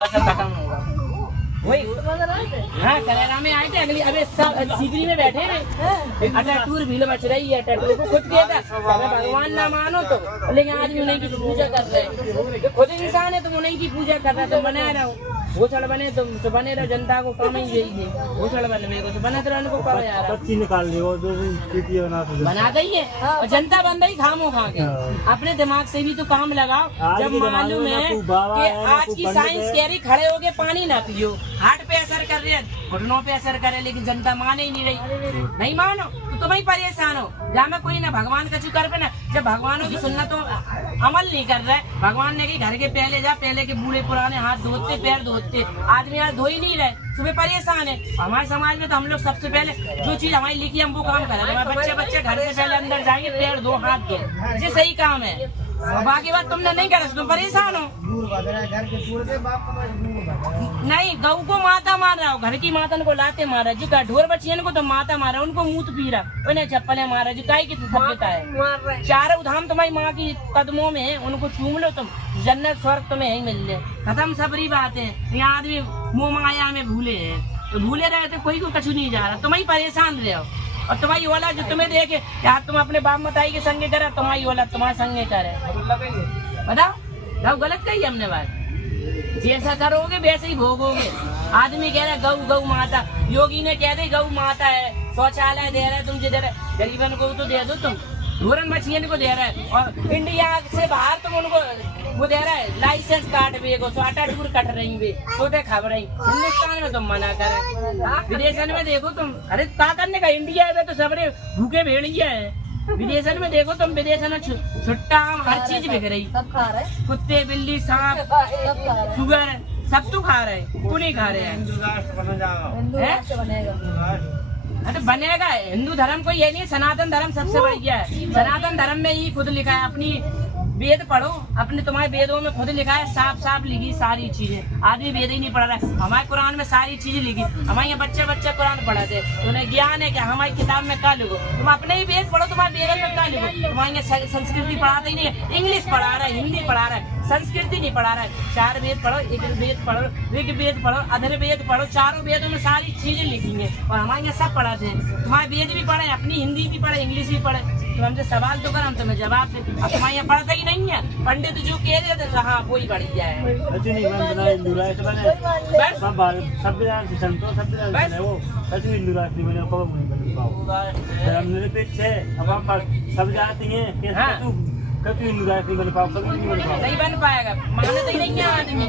सब खत्म होगा वही। हाँ करेरा में आए थे अगली अबे सब सीगरी में बैठे हैं। अच्छा टूर भीड़ मच रही है टैटू को खुद किया था अगर भगवान ना मानो तो, लेकिन आज भी उन्हीं की पूजा कर रहे हैं। खुद इंसान है तो उन्हीं की पूजा कर रहा है तो बना रहा हूँ। घोषण बने तो बने रहो, जनता को काम ही यही है घोषण बने मेरे को तो बने तो उनको करो यार निकाल ली बनाता ही है और जनता बंदा ही खामो खा के। अपने दिमाग से भी तो काम लगाओ। जब मालूम है कि आज की साइंस कह रही खड़े होके पानी ना पियो, हार्ट पे असर कर रहे हैं, घुटनों पे असर करे, लेकिन जनता माने ही नहीं रही। नहीं मानो तो तुम ही परेशान हो। जहाँ में कोई ना भगवान का चुकर पे ना, जब भगवानों की सुन्नतों अमल नहीं कर रहा है। भगवान ने कही घर के पहले जा, पहले के बूढ़े पुराने हाथ धोते पैर धोते, आदमी आज धो ही नहीं रहे, सुबह परेशान है। हमारे समाज में तो हम लोग सबसे पहले जो चीज हमारी लिखी हम वो काम कर रहे हैं। बच्चे बच्चे घर से पहले अंदर जाएंगे पैर धो हाथ धो, ये सही काम है। और बाकी बात तुमने नहीं करा तुम परेशान हो। नहीं गऊ को माता मार रहा हो, घर की मातन को लाते मारा, जो ढोर बचियन को तो माता मारा, उनको मुंह पी रहा, उन्हें चप्पलें मारा, जो गाय की सभ्यता है। चारों धाम तुम्हारी माँ की कदमों में है, उनको चूम लो तुम, जन्नत स्वर्ग तुम्हें यही मिल जाए। खत्म सबरी बातें। यहाँ आदमी मोह माया में भूले हैं, तो भूले रहे तो कोई को कछु नहीं जा रहा, तुम ही परेशान रहे हो। और तुम्हारी ओला जो तुम्हें देखे यार तुम अपने बाप मताई के संगे करा, तुम्हारी ओला तुम्हारे संगे करे, बताओ गलत कही हमने बात। जैसा करोगे वैसे ही भोगोगे। आदमी कह रहा है गौ गौ माता, योगी ने कह दे गौ माता है, शौचालय दे रहा है, तुम जो दे रहे गरीबन को तो दे दो, तुम धोरन मछियन को दे रहा है, और इंडिया से बाहर तुम उनको वो दे रहा है लाइसेंस काट बेगो, आटा टूर कट रही बे तो दे खबर रही। हिंदुस्तान में तुम मना करे, विदेशन में देखो तुम, अरे क्या करने का, इंडिया में तो सबरे भूखे भेड़िया है। विदेशन में देखो तुम, विदेशन में छुट्टा हर चीज बिक रही, सब खा रहे, कुत्ते बिल्ली सांप शुगर सब तो खा रहे, वो नहीं खा रहे हैं। अरे बनेगा हिंदू धर्म को ये नहीं, सनातन धर्म सबसे बढ़िया है। सनातन धर्म में ही खुद लिखा है, अपनी वेद पढ़ो, अपने तुम्हारे वेदों में खुद लिखा है, साफ साफ लिखी सारी चीजें। आदमी वेद ही नहीं पढ़ रहा है, हमारे कुरान में सारी चीजें लिखी। हमारे यहाँ बच्चे बच्चे कुरान पढ़ाते, उन्हें ज्ञान है कि हमारी किताब में क्या लिखो, तुम अपने ही वेद पढ़ो, तुम्हारे वेद में क्या लिखो। तुम्हारे यहाँ संस्कृति पढ़ाते ही नहीं है, इंग्लिश पढ़ा रहा है, हिंदी पढ़ा रहा है, संस्कृति नहीं पढ़ा रहा है। 4 वेद पढ़ो, एक वेद पढ़ो, ऋग्वेद पढ़ो, अधर्वेद पढ़ो, चारों वेदों में सारी चीजें लिखी है और हमारे यहाँ सब पढ़ाते हैं। तुम्हारे वेद भी पढ़े, अपनी हिंदी भी पढ़े, इंग्लिश भी पढ़े, तो हमसे सवाल तो कर, हम तुम्हें जवाब दे। अब तुम्हारे यहाँ पढ़ता ही नहीं है, पंडित जो कह रहे थे हाँ वो ही बढ़िया है। सब जाती है नहीं बन पाएगा, मानते ही नहीं है आदमी।